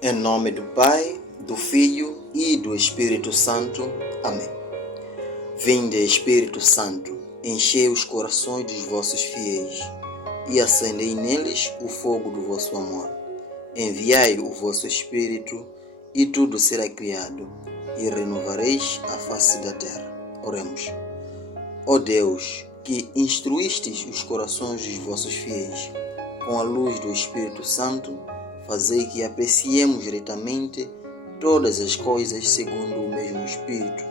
Em nome do Pai, do Filho e do Espírito Santo. Amém. Vinde, Espírito Santo, enchei os corações dos vossos fiéis e acendei neles o fogo do vosso amor. Enviai o vosso Espírito e tudo será criado e renovareis a face da terra. Oremos. Ó Deus, que instruístes os corações dos vossos fiéis com a luz do Espírito Santo, fazei que apreciemos diretamente todas as coisas segundo o mesmo Espírito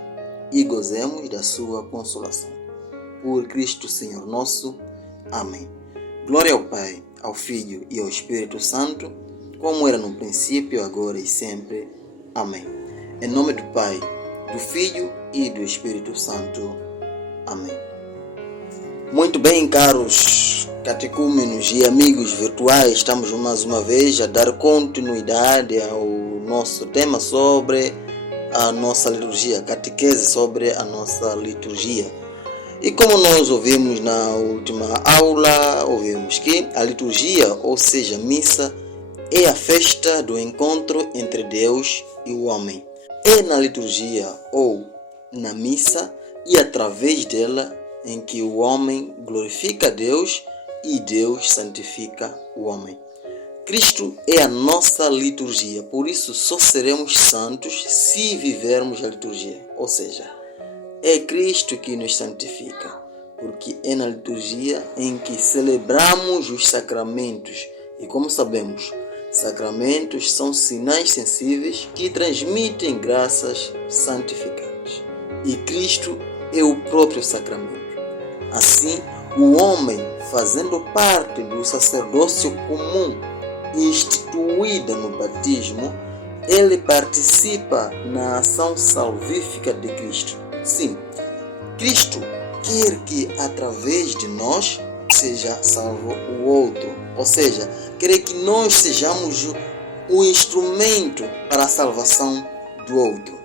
e gozemos da sua consolação. Por Cristo Senhor nosso. Amém. Glória ao Pai, ao Filho e ao Espírito Santo, como era no princípio, agora e sempre. Amém. Em nome do Pai, do Filho e do Espírito Santo. Amém. Muito bem, caros catecúmenos e amigos virtuais, estamos mais uma vez a dar continuidade ao nosso tema sobre a nossa liturgia, catequese sobre a nossa liturgia. E como nós ouvimos na última aula, ouvimos que a liturgia, ou seja, a missa, é a festa do encontro entre Deus e o homem. É na liturgia ou na missa e através dela em que o homem glorifica a Deus e Deus santifica o homem. Cristo é a nossa liturgia, por isso só seremos santos se vivermos a liturgia. Ou seja, é Cristo que nos santifica, porque é na liturgia em que celebramos os sacramentos. E como sabemos, sacramentos são sinais sensíveis que transmitem graças santificantes. E Cristo é o próprio sacramento. Assim, o homem, fazendo parte do sacerdócio comum instituída no batismo, ele participa na ação salvífica de Cristo. Sim, Cristo quer que através de nós seja salvo o outro, ou seja, quer que nós sejamos o instrumento para a salvação do outro.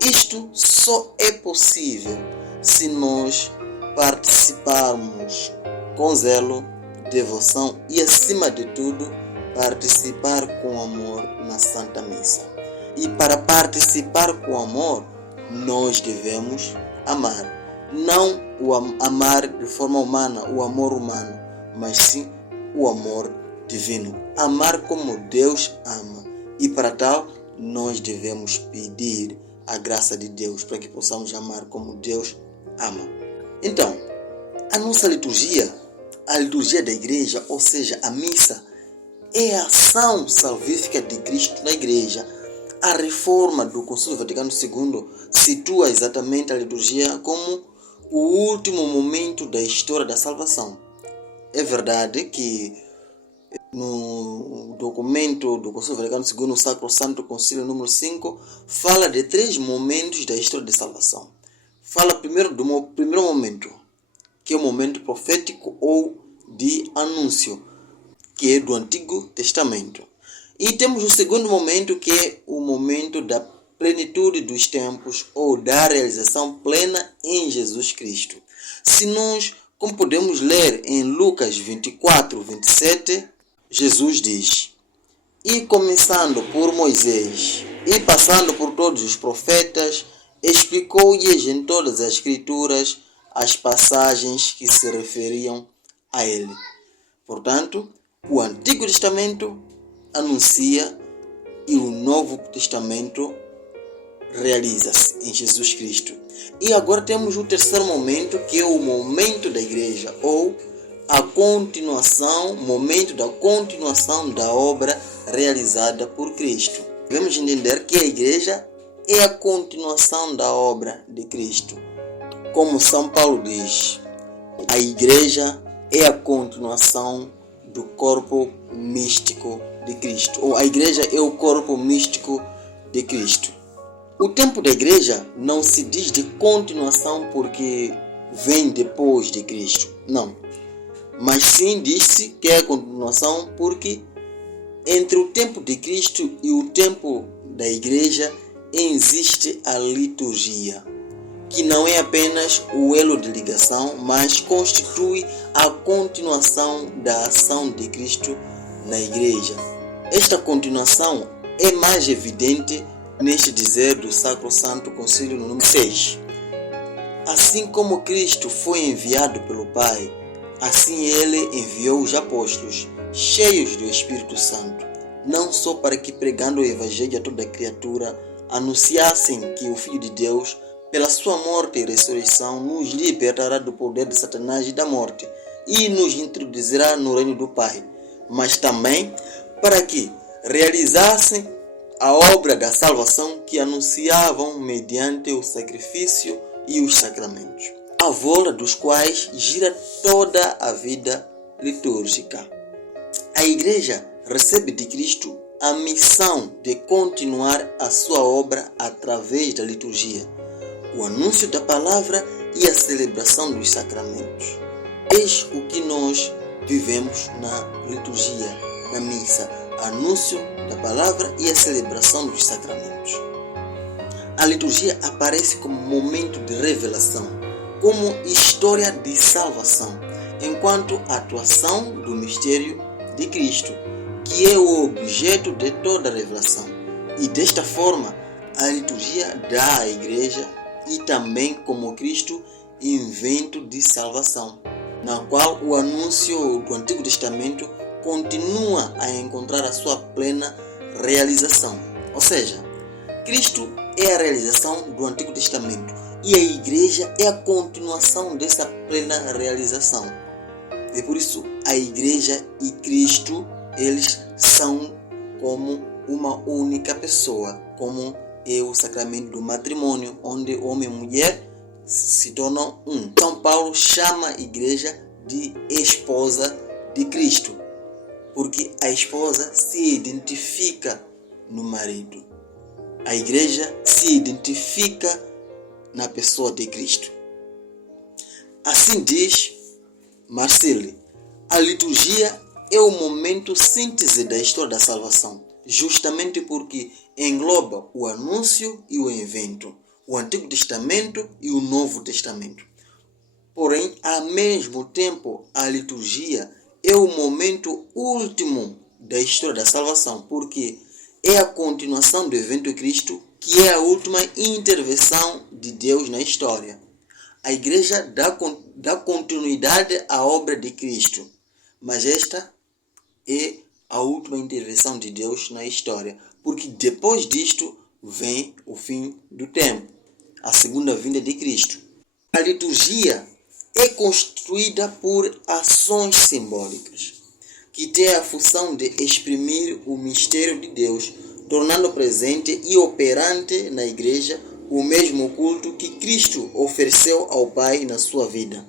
Isto só é possível se nós participarmos com zelo, devoção e, acima de tudo, participar com amor na Santa Missa. E para participar com amor, nós devemos amar. Não amar de forma humana, o amor humano, mas sim o amor divino. Amar como Deus ama. E para tal, nós devemos pedir a graça de Deus para que possamos amar como Deus ama. Então, a nossa liturgia, a liturgia da igreja, ou seja, a missa, é a ação salvífica de Cristo na igreja. A reforma do Concílio Vaticano II situa exatamente a liturgia como o último momento da história da salvação. É verdade que no documento do Concílio Vaticano II, o Sacro Santo Concílio número 5, fala de 3 momentos da história da salvação. Fala primeiro do primeiro momento, que é o momento profético ou de anúncio, que é do Antigo Testamento. E temos o segundo momento, que é o momento da plenitude dos tempos ou da realização plena em Jesus Cristo. Se nós, como podemos ler em Lucas 24, 27, Jesus diz: "E começando por Moisés e passando por todos os profetas, explicou-lhes em todas as Escrituras as passagens que se referiam a ele." Portanto, o Antigo Testamento anuncia e o Novo Testamento realiza-se em Jesus Cristo. E agora temos o terceiro momento, que é o momento da igreja, ou a continuação, momento da continuação da obra realizada por Cristo. Devemos entender que a igreja é a continuação da obra de Cristo. Como São Paulo diz, a igreja é a continuação do corpo místico de Cristo, ou a igreja é o corpo místico de Cristo. O tempo da igreja não se diz de continuação porque vem depois de Cristo, não. Mas sim diz-se que é a continuação porque entre o tempo de Cristo e o tempo da igreja existe a liturgia, que não é apenas o elo de ligação, mas constitui a continuação da ação de Cristo na igreja. Esta continuação é mais evidente neste dizer do Sacro Santo Concílio no número 6. Assim como Cristo foi enviado pelo Pai, assim Ele enviou os apóstolos, cheios do Espírito Santo, não só para que, pregando o Evangelho a toda criatura, anunciassem que o Filho de Deus, pela sua morte e ressurreição, nos libertará do poder de Satanás e da morte e nos introduzirá no reino do Pai, mas também para que realizassem a obra da salvação que anunciavam mediante o sacrifício e os sacramentos, à volta dos quais gira toda a vida litúrgica. A Igreja recebe de Cristo a missão de continuar a sua obra através da liturgia, o anúncio da palavra e a celebração dos sacramentos. Eis o que nós vivemos na liturgia, na missa, anúncio da palavra e a celebração dos sacramentos. A liturgia aparece como momento de revelação, como história de salvação, enquanto atuação do mistério de Cristo, que é o objeto de toda a revelação. E desta forma, a liturgia dá à Igreja e também como Cristo invento de salvação, na qual o anúncio do Antigo Testamento continua a encontrar a sua plena realização. Ou seja, Cristo é a realização do Antigo Testamento e a Igreja é a continuação dessa plena realização. E por isso a Igreja e Cristo, eles são como uma única pessoa, como é o sacramento do matrimônio, onde homem e mulher se tornam um. São Paulo chama a Igreja de esposa de Cristo, porque a esposa se identifica no marido. A Igreja se identifica na pessoa de Cristo. Assim diz Marcilli, a liturgia é o momento síntese da história da salvação, justamente porque engloba o anúncio e o evento, o Antigo Testamento e o Novo Testamento. Porém, ao mesmo tempo, a liturgia é o momento último da história da salvação, porque é a continuação do evento de Cristo, que é a última intervenção de Deus na história. A Igreja dá continuidade à obra de Cristo, mas esta é a última intervenção de Deus na história, porque depois disto vem o fim do tempo, a segunda vinda de Cristo. A liturgia é constituída por ações simbólicas, que têm a função de exprimir o mistério de Deus, tornando presente e operante na Igreja o mesmo culto que Cristo ofereceu ao Pai na sua vida.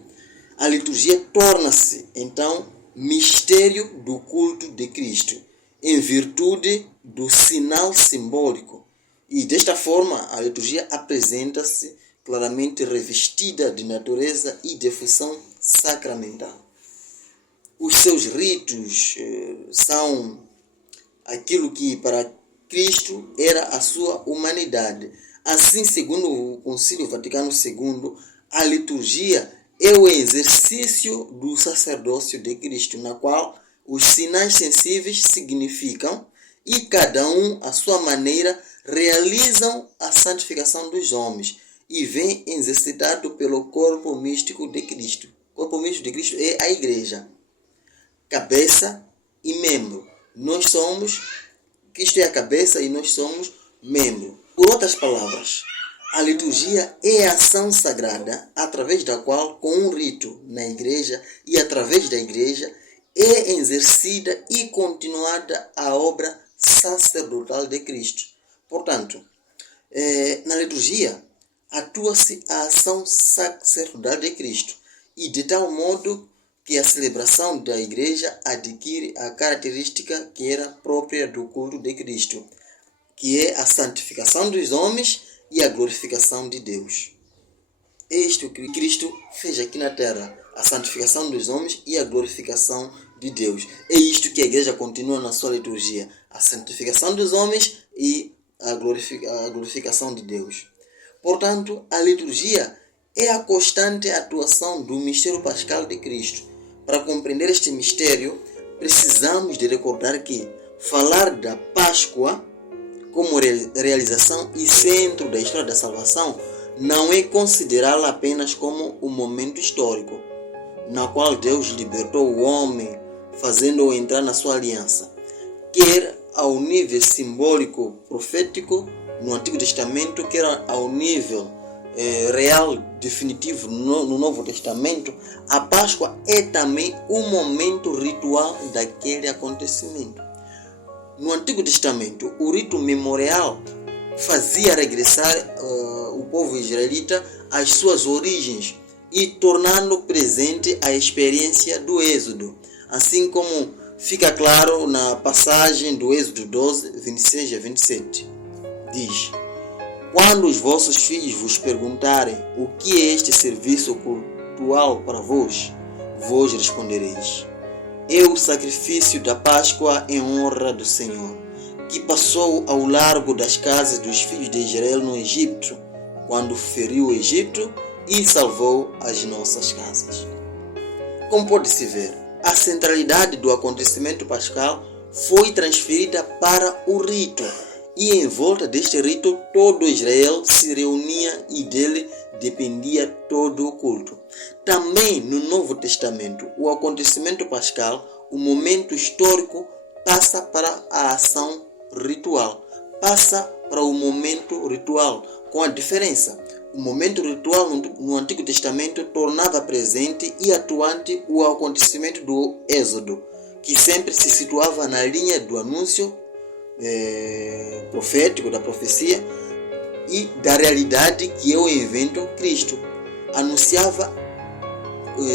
A liturgia torna-se, então, mistério do culto de Cristo, em virtude do sinal simbólico. E desta forma, a liturgia apresenta-se claramente revestida de natureza e de função sacramental. Os seus ritos são aquilo que para Cristo era a sua humanidade. Assim, segundo o Concílio Vaticano II, a liturgia é o exercício do sacerdócio de Cristo, na qual os sinais sensíveis significam e cada um, à sua maneira, realizam a santificação dos homens e vem exercitado pelo corpo místico de Cristo. O corpo místico de Cristo é a Igreja, cabeça e membro. Cristo é a cabeça e nós somos membro. Por outras palavras, a liturgia é a ação sagrada através da qual, com um rito na Igreja e através da Igreja, é exercida e continuada a obra sacerdotal de Cristo. Portanto, na liturgia, atua-se a ação sacerdotal de Cristo e de tal modo que a celebração da Igreja adquire a característica que era própria do culto de Cristo, que é a santificação dos homens e a glorificação de Deus. É isto que Cristo fez aqui na terra, a santificação dos homens e a glorificação de Deus. É isto que a Igreja continua na sua liturgia, a santificação dos homens e a glorificação de Deus. Portanto, a liturgia é a constante atuação do mistério pascal de Cristo. Para compreender este mistério, precisamos de recordar que falar da Páscoa como realização e centro da história da salvação, não é considerá-la apenas como um momento histórico, na qual Deus libertou o homem, fazendo-o entrar na sua aliança, quer ao nível simbólico profético no Antigo Testamento, quer ao nível real definitivo no Novo Testamento. A Páscoa é também um momento ritual daquele acontecimento. No Antigo Testamento, o rito memorial fazia regressar o povo israelita às suas origens e tornando presente a experiência do Êxodo, assim como fica claro na passagem do Êxodo 12, 26 a 27. Diz: quando os vossos filhos vos perguntarem o que é este serviço cultual para vós, vós respondereis: é o sacrifício da Páscoa em honra do Senhor, que passou ao largo das casas dos filhos de Israel no Egito, quando feriu o Egito e salvou as nossas casas. Como pode-se ver, a centralidade do acontecimento pascal foi transferida para o rito, e em volta deste rito todo Israel se reunia e dele dependia todo o culto. Também no Novo Testamento, o acontecimento pascal, o momento histórico, passa para a ação ritual, passa para o momento ritual, com a diferença: o momento ritual no Antigo Testamento tornava presente e atuante o acontecimento do Êxodo, que sempre se situava na linha do anúncio profético, da profecia e da realidade, que é o evento Cristo. Anunciava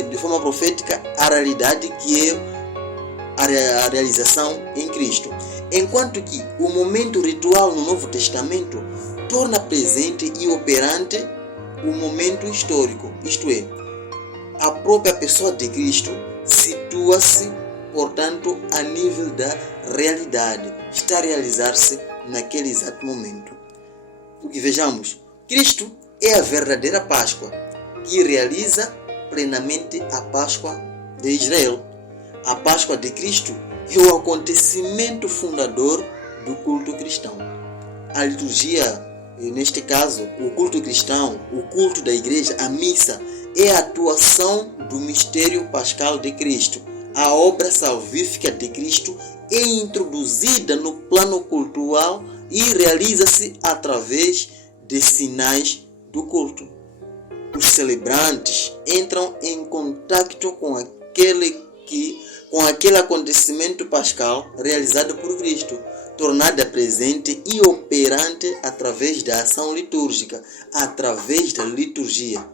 de forma profética a realidade, que é a realização em Cristo. Enquanto que o momento ritual no Novo Testamento torna presente e operante o momento histórico, isto é, a própria pessoa de Cristo situa-se, portanto, a nível da realidade, está a realizar-se naquele exato momento. Porque vejamos, Cristo é a verdadeira Páscoa, que realiza plenamente a Páscoa de Israel. A Páscoa de Cristo é o acontecimento fundador do culto cristão. A liturgia, neste caso, o culto cristão, o culto da igreja, a missa, é a atuação do mistério pascal de Cristo. A obra salvífica de Cristo é introduzida no plano cultural e realiza-se através de sinais do culto. Os celebrantes entram em contato com aquele acontecimento pascal realizado por Cristo, tornada presente e operante através da ação litúrgica, através da liturgia.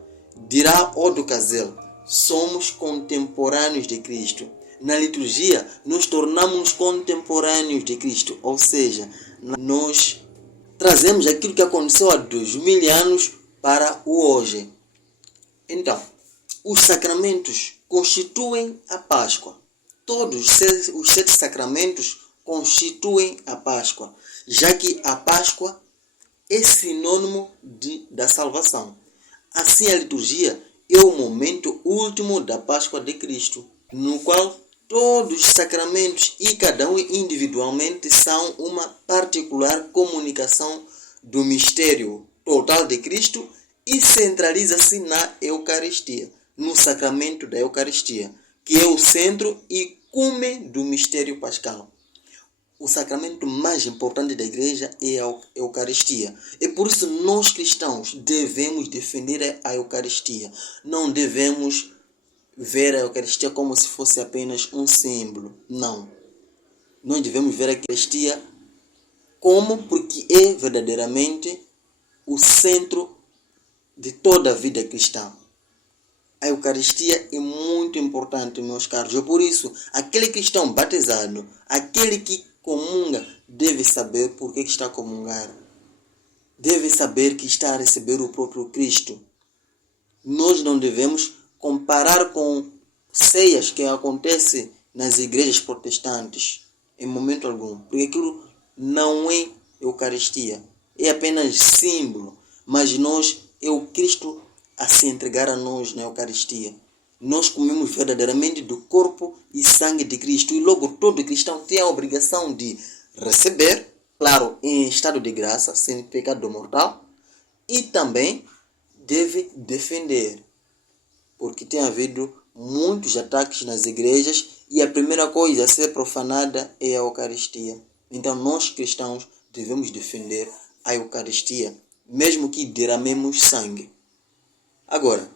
Dirá Odo Cazzel: somos contemporâneos de Cristo. Na liturgia, nos tornamos contemporâneos de Cristo, ou seja, nós trazemos aquilo que aconteceu há 2000 anos para o hoje. Então, os sacramentos constituem a Páscoa. Todos os 7 sacramentos constituem a Páscoa, já que a Páscoa é sinônimo da salvação. Assim, a liturgia é o momento último da Páscoa de Cristo, no qual todos os sacramentos e cada um individualmente são uma particular comunicação do mistério total de Cristo e centraliza-se na Eucaristia, no sacramento da Eucaristia, que é o centro e cume do mistério pascal. O sacramento mais importante da igreja é a Eucaristia. E por isso nós cristãos devemos defender a Eucaristia. Não devemos ver a Eucaristia como se fosse apenas um símbolo. Não. Nós devemos ver a Eucaristia porque é verdadeiramente o centro de toda a vida cristã. A Eucaristia é muito importante, meus caros. E por isso, aquele cristão batizado, aquele que comunga, deve saber por que está a comungar. Deve saber que está a receber o próprio Cristo. Nós não devemos comparar com ceias que acontecem nas igrejas protestantes, em momento algum. Porque aquilo não é Eucaristia. É apenas símbolo. Mas é o Cristo a se entregar a nós na Eucaristia. Nós comemos verdadeiramente do corpo e sangue de Cristo. E logo todo cristão tem a obrigação de receber claro, em estado de graça, sem pecado mortal, e também deve defender, porque tem havido muitos ataques nas igrejas e a primeira coisa a ser profanada é a Eucaristia. Então nós cristãos devemos defender a Eucaristia, mesmo que derramemos sangue. Agora,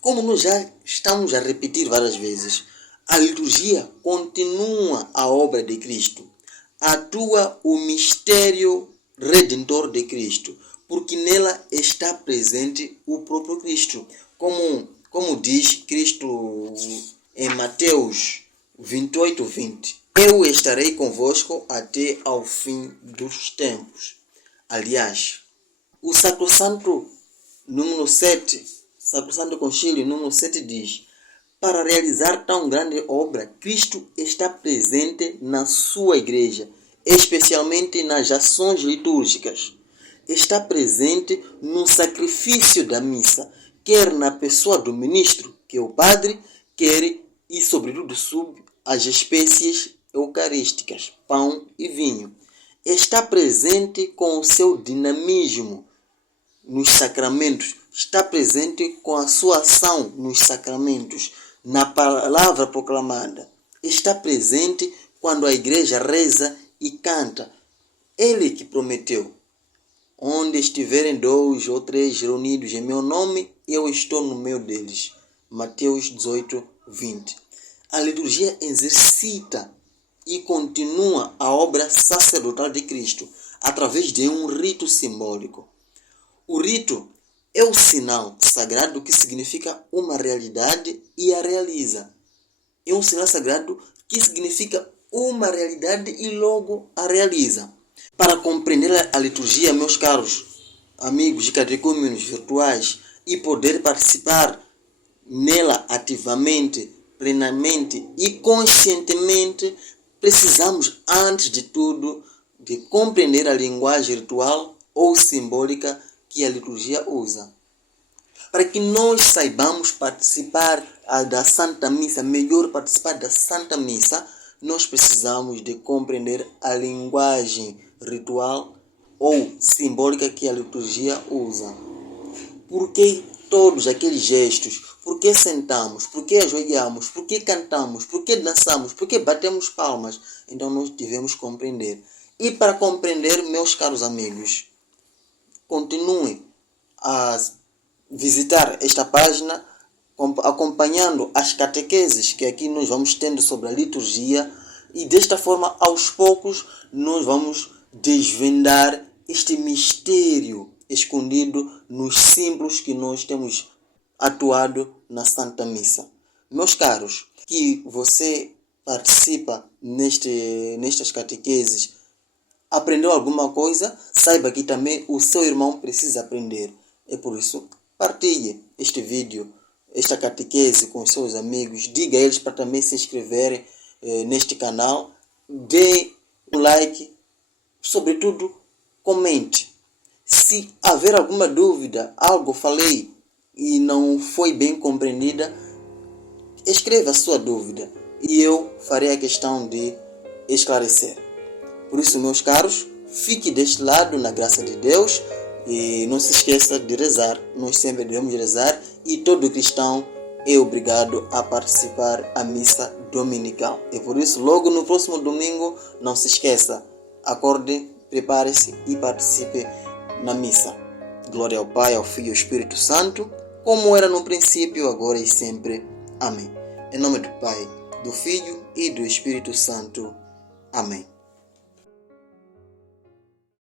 como nós já estamos a repetir várias vezes, a liturgia continua a obra de Cristo. Atua o mistério redentor de Cristo, porque nela está presente o próprio Cristo. Como diz Cristo em Mateus 28:20. Eu estarei convosco até ao fim dos tempos. Aliás, o Sacrosanto número 7, Sacrosanto Concílio número 7 diz: para realizar tão grande obra, Cristo está presente na sua igreja, especialmente nas ações litúrgicas. Está presente no sacrifício da missa, quer na pessoa do ministro, que é o padre, quer e sobretudo sob as espécies eucarísticas, pão e vinho. Está presente com o seu dinamismo nos sacramentos, está presente com a sua ação nos sacramentos, na palavra proclamada. Está presente quando a igreja reza e canta. Ele que prometeu: onde estiverem 2 ou 3 reunidos em meu nome, eu estou no meio deles. Mateus 18:20. A liturgia exercita e continua a obra sacerdotal de Cristo através de um rito simbólico. O rito é o sinal sagrado que significa uma realidade e a realiza. É um sinal sagrado que significa uma realidade e logo a realiza. Para compreender a liturgia, meus caros amigos de catecúmenos virtuais, e poder participar nela ativamente, plenamente e conscientemente, precisamos, antes de tudo, de compreender a linguagem ritual ou simbólica que a liturgia usa. Para que nós saibamos participar da Santa Missa, melhor participar da Santa Missa, nós precisamos de compreender a linguagem ritual ou simbólica que a liturgia usa. Por que todos aqueles gestos? Por que sentamos? Por que ajoelhamos? Por que cantamos? Por que dançamos? Por que batemos palmas? Então nós devemos compreender. E para compreender, meus caros amigos, continuem a visitar esta página, acompanhando as catequeses que aqui nós vamos tendo sobre a liturgia, e desta forma, aos poucos, nós vamos desvendar este mistério escondido nos símbolos que nós temos atuado na Santa Missa. Meus caros, que você participa nestas catequeses, aprendeu alguma coisa, saiba que também o seu irmão precisa aprender. É por isso, partilhe este vídeo, esta catequese com os seus amigos, diga a eles para também se inscreverem neste canal, dê um like, sobretudo comente. Se haver alguma dúvida, algo falei e não foi bem compreendida, escreva a sua dúvida e eu farei a questão de esclarecer. Por isso, meus caros, fique deste lado na graça de Deus e não se esqueça de rezar. Nós sempre devemos rezar e todo cristão é obrigado a participar da missa dominical. E por isso, logo no próximo domingo, não se esqueça, acorde, prepare-se e participe na missa. Glória ao Pai, ao Filho e ao Espírito Santo, como era no princípio, agora e sempre. Amém. Em nome do Pai, do Filho e do Espírito Santo. Amém.